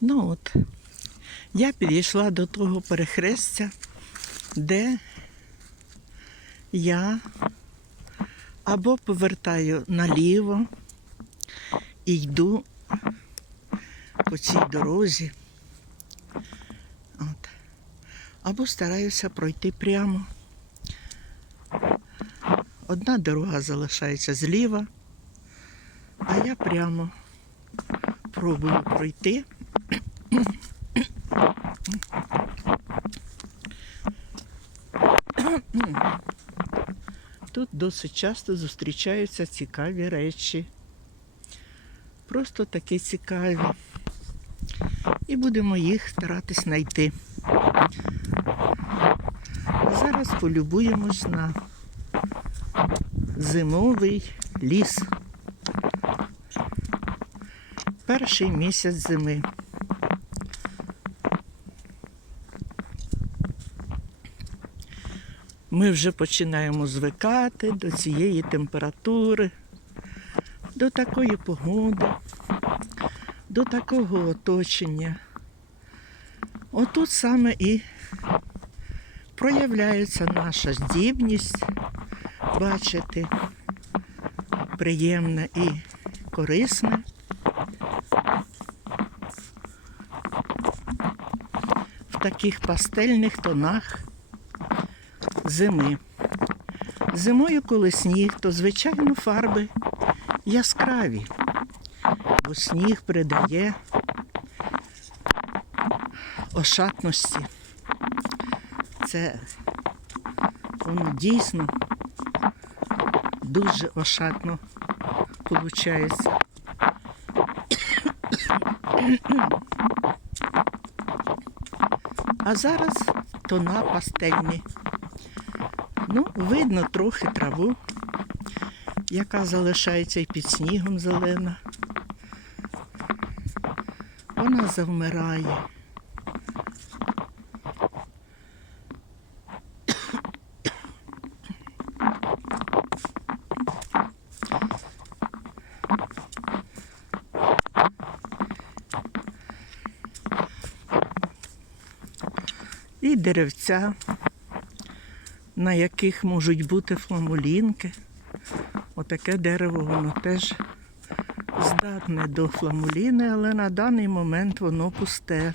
Ну от, я підійшла до того перехрестя, де я або повертаю наліво і йду по цій дорозі. От. Або стараюся пройти прямо. Одна дорога залишається зліва, а я прямо пробую пройти. Тут досить часто зустрічаються цікаві речі. Просто такі цікаві. І будемо їх старатись знайти. Зараз полюбуємось на зимовий ліс. Перший місяць зими. Ми вже починаємо звикати до цієї температури, до такої погоди, до такого оточення. Отут саме і проявляється наша здібність бачити приємне і корисне. В таких пастельних тонах зими. Зимою, коли сніг, то звичайно фарби яскраві, бо сніг придає ошатності. Це воно дійсно дуже ошатно виходить. А зараз тона пастельні. Ну, видно трохи траву, яка залишається і під снігом зелена. Вона завмирає. І деревця, на яких можуть бути фламулінки. Отаке дерево, воно теж здатне до фламуліни, але на даний момент воно пусте.